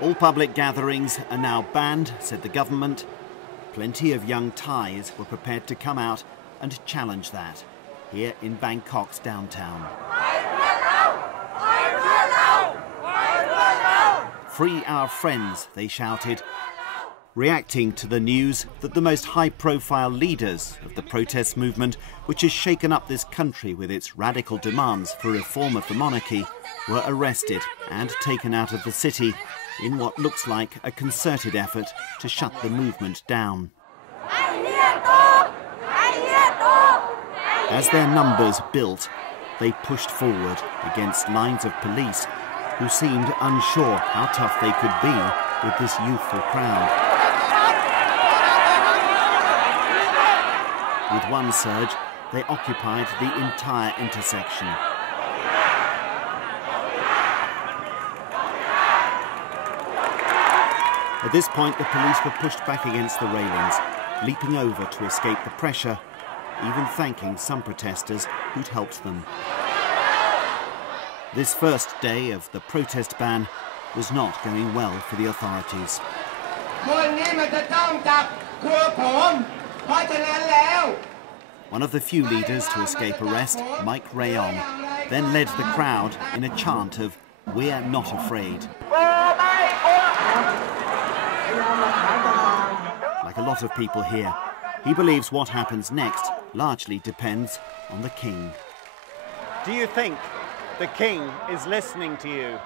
All public gatherings are now banned, said the government. Plenty of young Thais were prepared to come out and challenge that here in Bangkok's downtown. Free our friends, they shouted, reacting to the news that the most high-profile leaders of the protest movement, which has shaken up this country with its radical demands for reform of the monarchy, were arrested and taken out of the city in what looks like a concerted effort to shut the movement down. As their numbers built, they pushed forward against lines of police who seemed unsure how tough they could be with this youthful crowd. With one surge, they occupied the entire intersection. At this point, the police were pushed back against the railings, leaping over to escape the pressure, even thanking some protesters who'd helped them. This first day of the protest ban was not going well for the authorities. One of the few leaders to escape arrest, Mike Rayon, then led the crowd in a chant of "We're not afraid." Like a lot of people here, he believes what happens next largely depends on the king. Do you think the king is listening to you?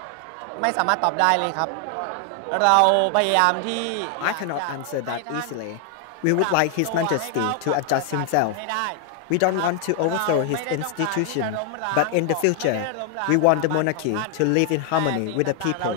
I cannot answer that easily. We would like His Majesty to adjust himself. We don't want to overthrow his institution, but in the future, we want the monarchy to live in harmony with the people.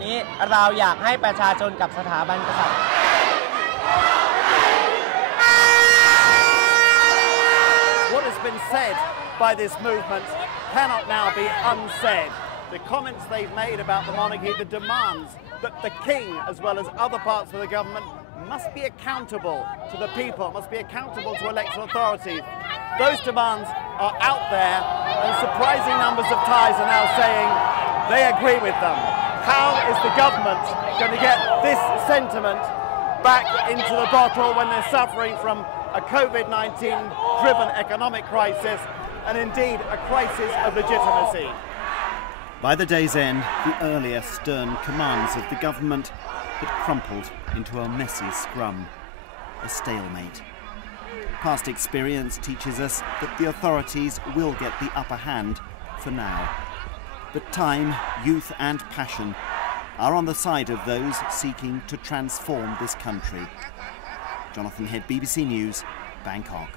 What has been said by this movement cannot now be unsaid. The comments they've made about the monarchy, the demands that the king, as well as other parts of the government, must be accountable to the people, must be accountable to elected authorities. Those demands are out there, and surprising numbers of Thais are now saying they agree with them. How is the government going to get this sentiment back into the bottle when they're suffering from a COVID-19 driven economic crisis and indeed a crisis of legitimacy? By the day's end, the earlier stern commands of the government had crumpled into a messy scrum, a stalemate. Past experience teaches us that the authorities will get the upper hand for now. But time, youth and passion are on the side of those seeking to transform this country. Jonathan Head, BBC News, Bangkok.